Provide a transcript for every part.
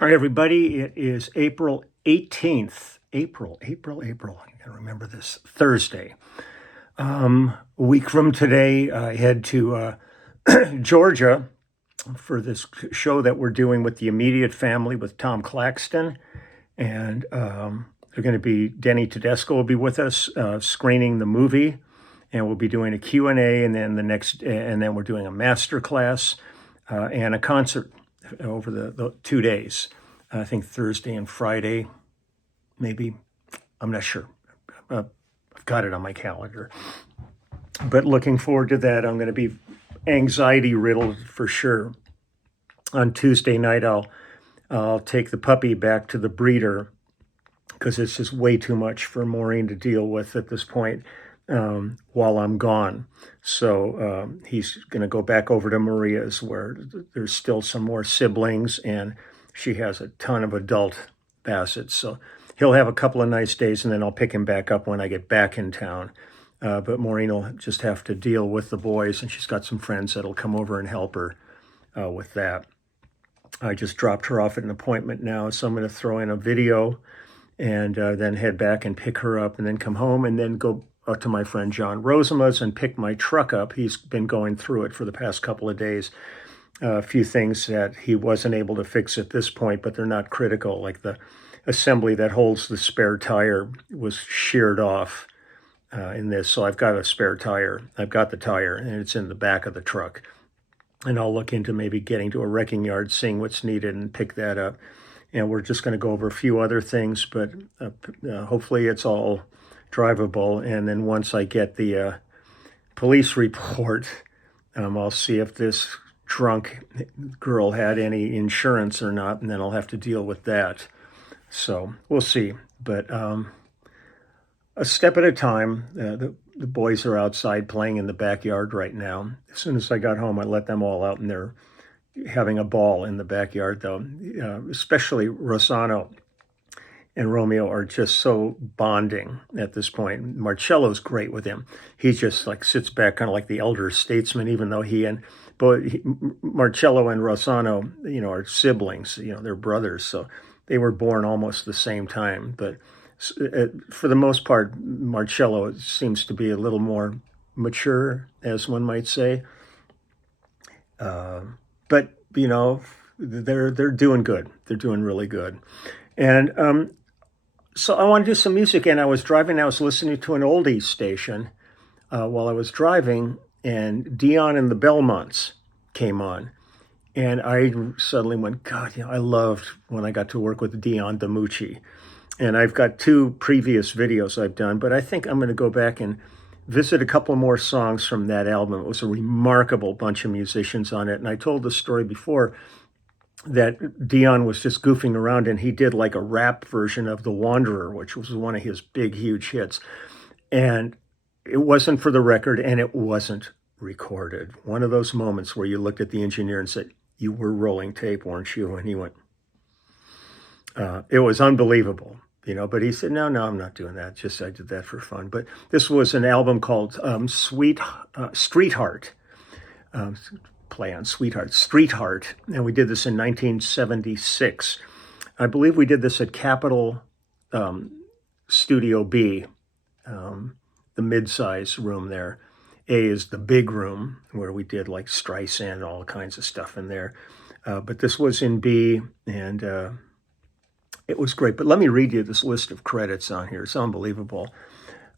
All right, everybody, it is April 18th. April. I gotta remember this. Thursday. A week from today, I head to Georgia for this show that we're doing with the immediate family with Tom Claxton. And they're going to be, Denny Tedesco will be with us screening the movie. And we'll be doing a Q&A, and then then we're doing a master class and a concert over the 2 days. I think Thursday and Friday, maybe. I'm not sure. I've got it on my calendar. But looking forward to that. I'm going to be anxiety riddled for sure. On Tuesday night, I'll take the puppy back to the breeder because it's just way too much for Maureen to deal with at this point while I'm gone. So he's going to go back over to Maria's where there's still some more siblings and she has a ton of adult Bassets. So he'll have a couple of nice days and then I'll pick him back up when I get back in town. But Maureen will just have to deal with the boys, and she's got some friends that'll come over and help her with that. I just dropped her off at an appointment now, so I'm going to throw in a video and then head back and pick her up and then come home and then go to my friend John Rosema's and pick my truck up. He's been going through it for the past couple of days. A few things that he wasn't able to fix at this point, but they're not critical, like the assembly that holds the spare tire was sheared off in this. So I've got a spare tire. I've got the tire, and it's in the back of the truck. And I'll look into maybe getting to a wrecking yard, seeing what's needed, and pick that up. And we're just going to go over a few other things, but hopefully it's all drivable. And then once I get the police report, I'll see if this drunk girl had any insurance or not, and then I'll have to deal with that. So we'll see. But a step at a time. The boys are outside playing in the backyard right now. As soon as I got home, I let them all out, and they're having a ball in the backyard, though. Especially Rossano and Romeo are just so bonding at this point. Marcello's great with him. He just like sits back kind of like the elder statesman, even though Marcello and Rossano, are siblings, they're brothers. So they were born almost the same time. But for the most part, Marcello seems to be a little more mature, as one might say. But they're doing good. They're doing really good. And so I want to do some music. And I was listening to an oldies station while I was driving, and DION and the Belmonts came on. And I suddenly went, God, I loved when I got to work with DION DiMucci. And I've got 2 previous videos I've done, but I think I'm going to go back and visit a couple more songs from that album. It was a remarkable bunch of musicians on it. And I told the story before that DION was just goofing around, and he did like a rap version of The Wanderer, which was one of his big, huge hits. And it wasn't for the record, and it wasn't recorded. One of those moments where you looked at the engineer and said, "You were rolling tape, weren't you?" And he went, it was unbelievable. But he said, no, I'm not doing that. Just I did that for fun. But this was an album called Streetheart. Play on Sweetheart, Streetheart. And we did this in 1976. I believe we did this at Capitol Studio B, the mid-size room there. A is the big room where we did like Streisand, all kinds of stuff in there. But this was in B, and it was great. But let me read you this list of credits on here. It's unbelievable.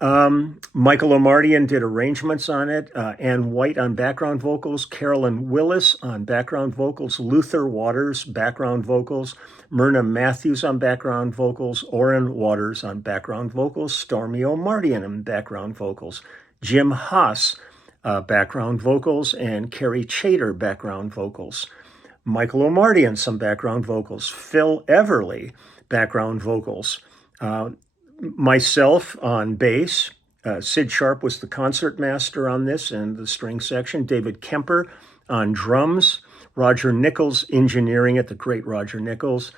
Michael Omardian did arrangements on it. Ann White on background vocals. Carolyn Willis on background vocals. Luther Waters, background vocals. Myrna Matthews on background vocals. Orrin Waters on background vocals. Stormy Omardian on background vocals. Jim Haas, background vocals. And Carrie Chater, background vocals. Michael Omardian, some background vocals. Phil Everly, background vocals. Myself on bass. Sid Sharp was the concert master on this and the string section. David Kemper on drums. Roger Nichols engineering it, the great Roger Nichols.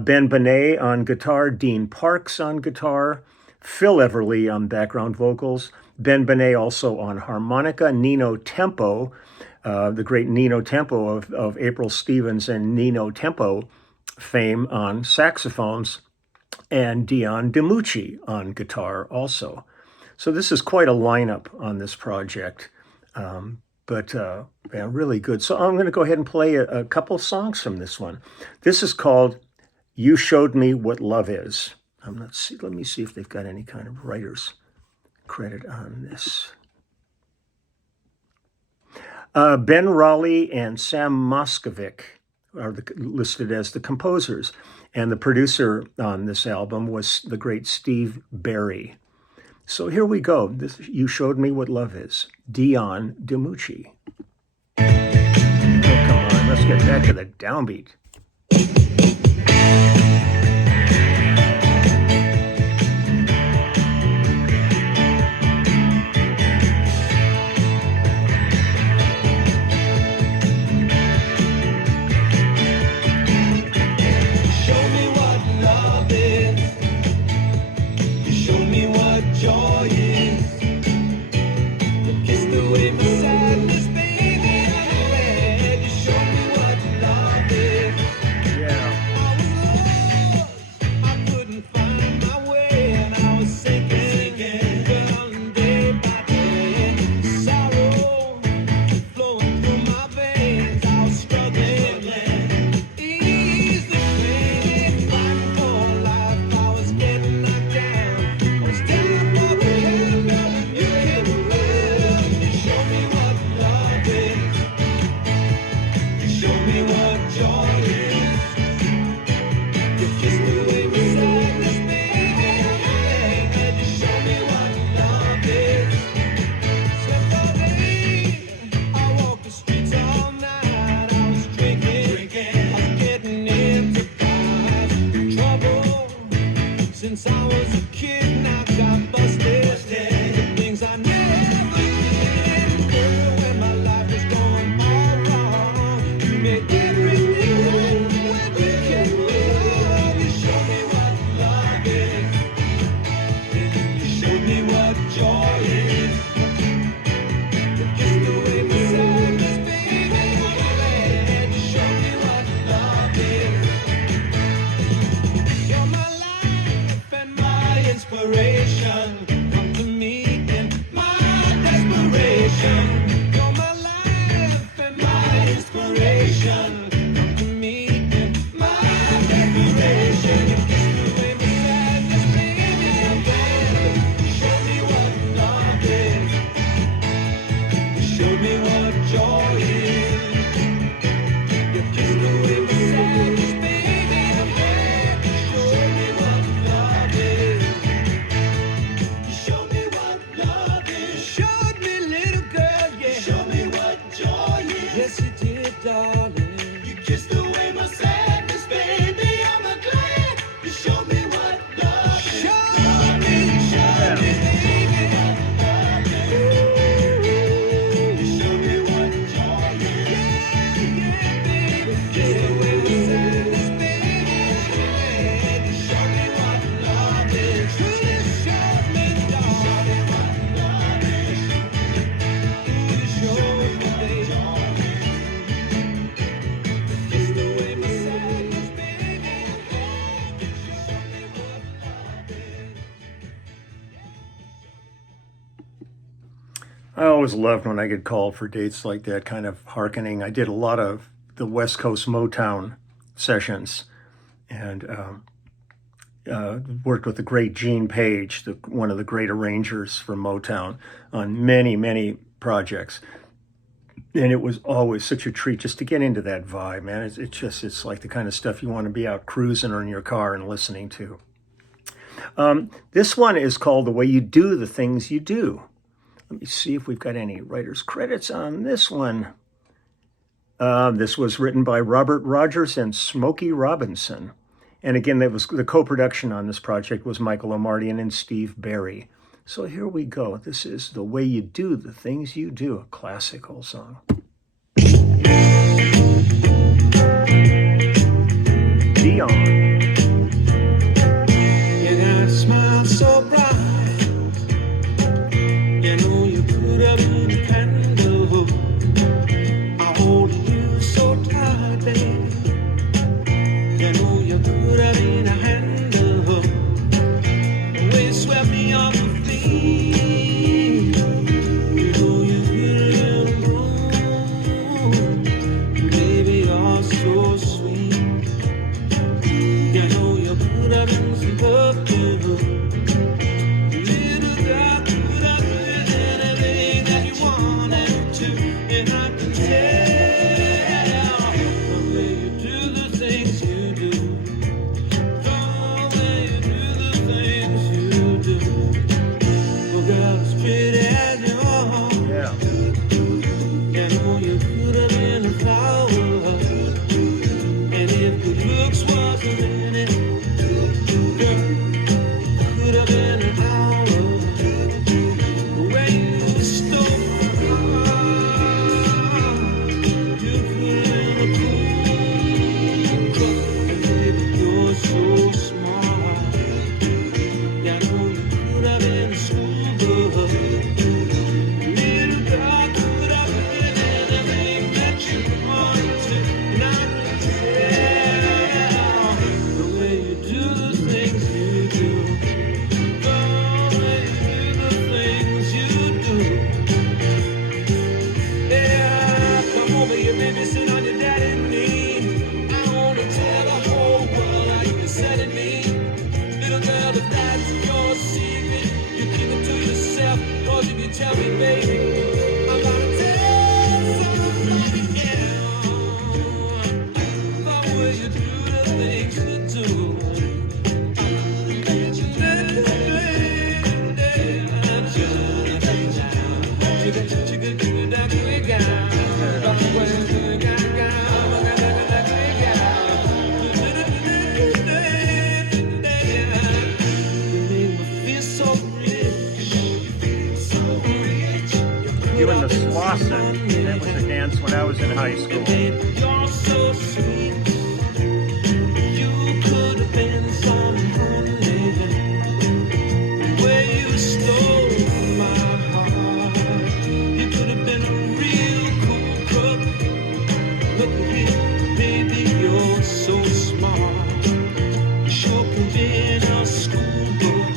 Ben Benet on guitar. Dean Parks on guitar. Phil Everly on background vocals. Ben Benet also on harmonica. Nino Tempo, the great Nino Tempo of April Stevens and Nino Tempo fame on saxophones, and DION DiMucci on guitar also. So this is quite a lineup on this project, but yeah, really good. So I'm going to go ahead and play a couple songs from this one. This is called You Showed Me What Love Is. Let me see if they've got any kind of writer's credit on this. Ben Raleigh and Sam Moskovic are listed as the composers, and the producer on this album was the great Steve Barry. So here we go. You Showed Me What Love Is, DION DiMucci. Oh, come on, let's get back to the downbeat. Since I was a kid, I got busted. Things I never did. Girl, when my life was going all wrong, you made everything right when you came along. You showed me what love is. You showed me what joy is. You kissed away my sadness, baby. You showed me what love is. You're my life and my inspiration. Come to me in my desperation. You're my life and my inspiration. Come to me in my desperation. You kissed away my sadness, baby. I'm glad you showed me what love is. You showed me what joy is. You kissed away my sadness, baby. I'm glad you showed me what love is. You showed me what love is. You showed me, little girl, yeah. You showed me what joy is. Yes, you did, darling. You kissed away my sadness, baby. I'm glad you showed me what love is. Showed me, baby, what love is. You showed me what joy is. Yeah, baby. Kissed away my sadness, baby. You showed me what love is. Truly showed me, darling, what love is. Ooh, you showed me, baby. Kissed away my sadness, baby. You showed me what love is. I always loved when I get called for dates like that, kind of hearkening. I did a lot of the West Coast Motown sessions, and worked with the great Gene Page, one of the great arrangers for Motown, on many, many projects. And it was always such a treat just to get into that vibe, man. It's like the kind of stuff you want to be out cruising or in your car and listening to. This one is called The Way You Do the Things You Do. Let me see if we've got any writer's credits on this one. This was written by Robert Rogers and Smokey Robinson. And again, that was the co-production on this project was Michael Omartian and Steve Barry. So here we go. This is The Way You Do the Things You Do, a classical song. Dion. You got a smile so bright. You know you could have been a candle. I hold you so tight, babe. You know you could have been a handle. The way you swept me off my feet. You know you could have been baby, you're so sweet. You know you could have been some perfume. Little girl could have been anything that you wanted to, and I can tell the way you do the things you do, the way you do the things you do. Oh, girl, as pretty as you are, Yeah. you know you could have been a flower, and if good looks wasn't in it, girl, could have been an hour. The way you stole my heart, you could have been a cool, baby, you're so smart. Yeah, I know you could have been a schoolgirl. Little girl could have been anything that you wanted to, and I can tell the way you do the things you do, the way you do the things you do. Yeah, come over here, baby, sit on your daddy knee. I wanna tell the whole world how you upsetting me. Little girl, if that's your secret, you keep it to yourself. Cause if you tell me, baby, I'm gonna tell somebody else. The way you do the things you do. Doing the Slauson. That was a dance when I was in high school. You're so sweet. You could have been someone living. The way you stole my heart. You could have been a real cool cook. Look at you, baby, you're so smart. You sure could have been a schoolbook.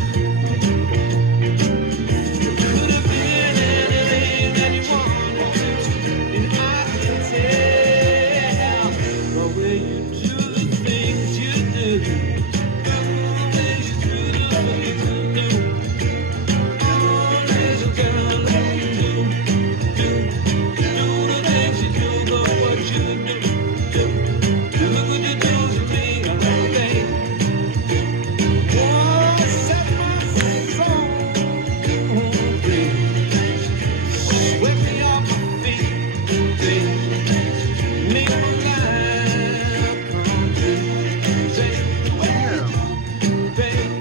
You could have been anything that you wanted to, and I can tell the way you do the things you do, the way you do the things you do. Oh, little girl, what you do the things you do, but what you do. Look what you do to me, oh, baby. Oh, set my face on, baby. Swept me off my feet, baby. Make my life come true, baby.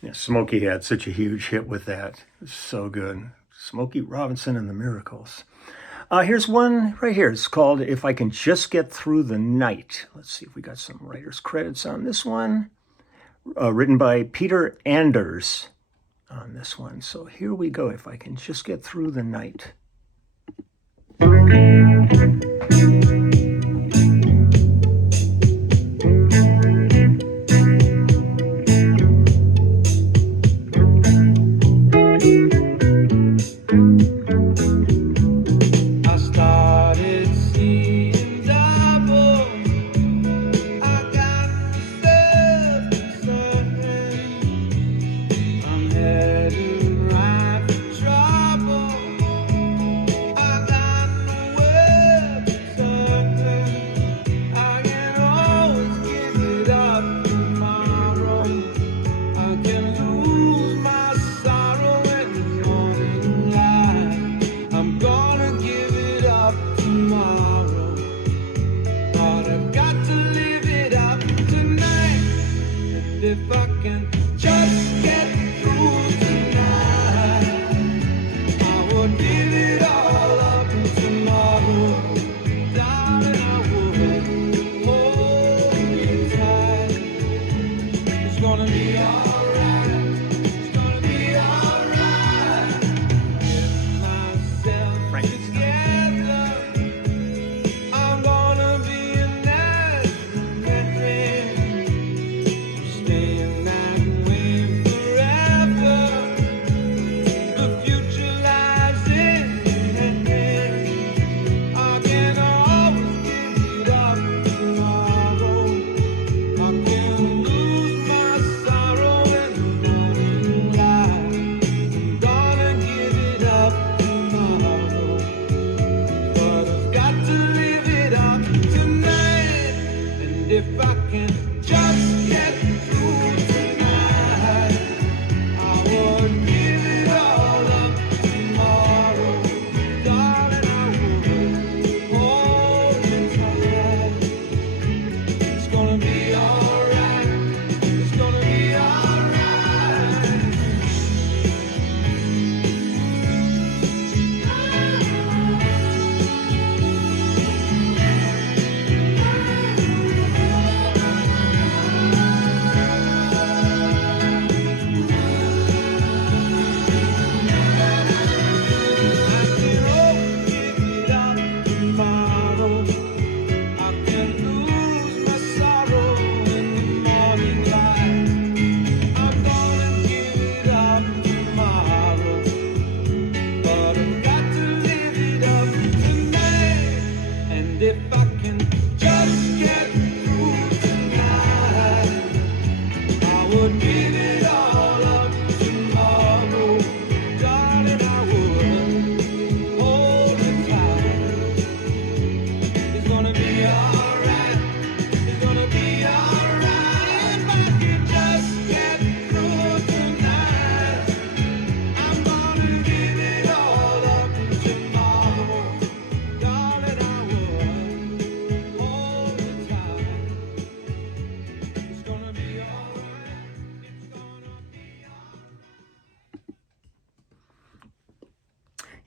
Yeah, Smokey had such a huge hit with that. It's so good. Smokey Robinson and the Miracles. Here's one right here. It's called If I Can Just Get Through the Night. Let's see if we got some writer's credits on this one. Written by Peter Anders on this one. So here we go. If I Can Just Get Through the Night. I started seeing double. I got myself concerned. I'm heading right for trouble. I got nowhere to turn.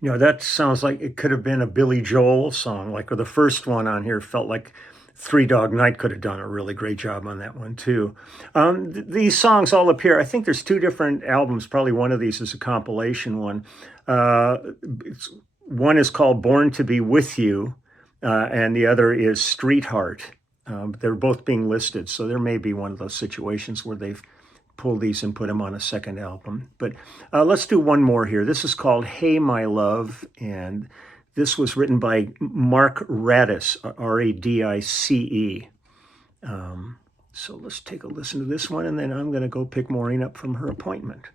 That sounds like it could have been a Billy Joel song, like or the first one on here felt like Three Dog Night could have done a really great job on that one too. These songs all appear. I think there's two different albums. Probably one of these is a compilation one. Uh, One is called "Born to Be With You," and the other is "Street Heart." They're both being listed, so there may be one of those situations where they've pulled these and put them on a second album. But let's do one more here. This is called "Hey My Love," and this was written by Mark Radice, Radice. So let's take a listen to this one, and then I'm going to go pick Maureen up from her appointment.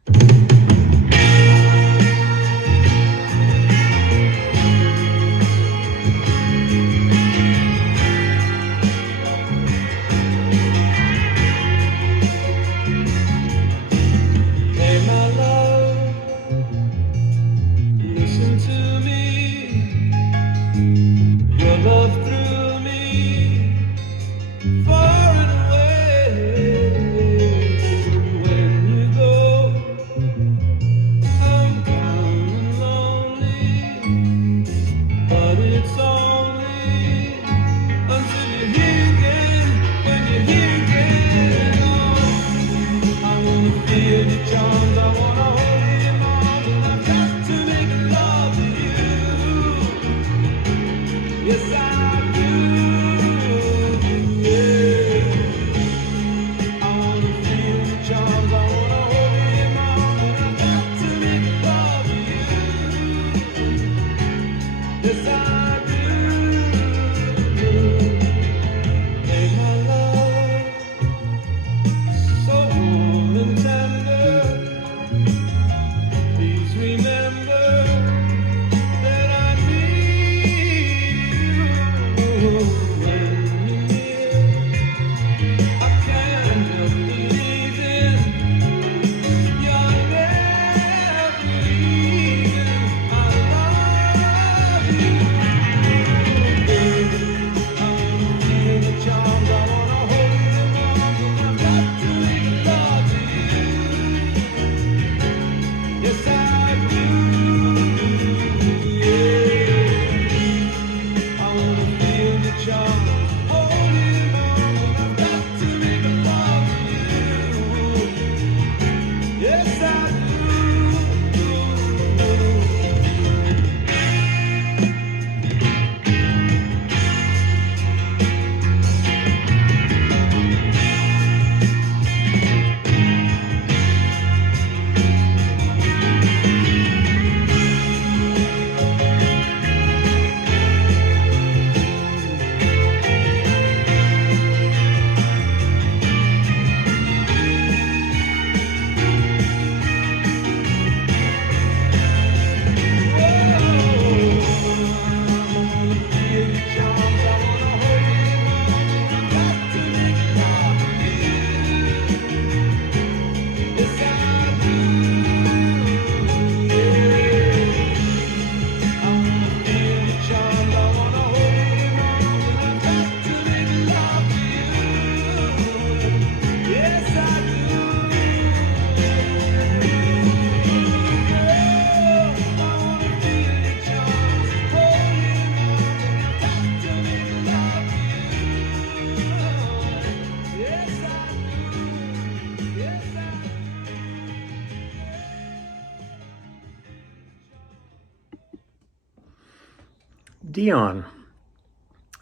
DION.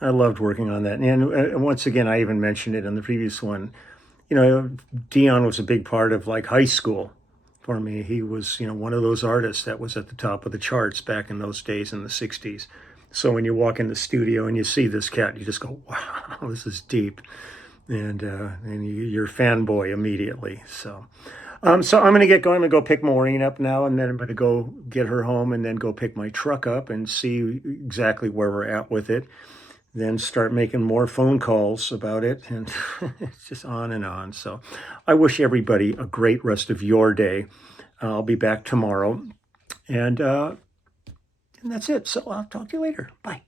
I loved working on that. And once again, I even mentioned it in the previous one. DION was a big part of like high school for me. He was, one of those artists that was at the top of the charts back in those days in the 60s. So when you walk in the studio and you see this cat, you just go, wow, this is deep. And you're fanboy immediately. So I'm going to get going and go pick Maureen up now, and then I'm going to go get her home and then go pick my truck up and see exactly where we're at with it. Then start making more phone calls about it, and it's just on and on. So I wish everybody a great rest of your day. I'll be back tomorrow, and that's it. So I'll talk to you later. Bye.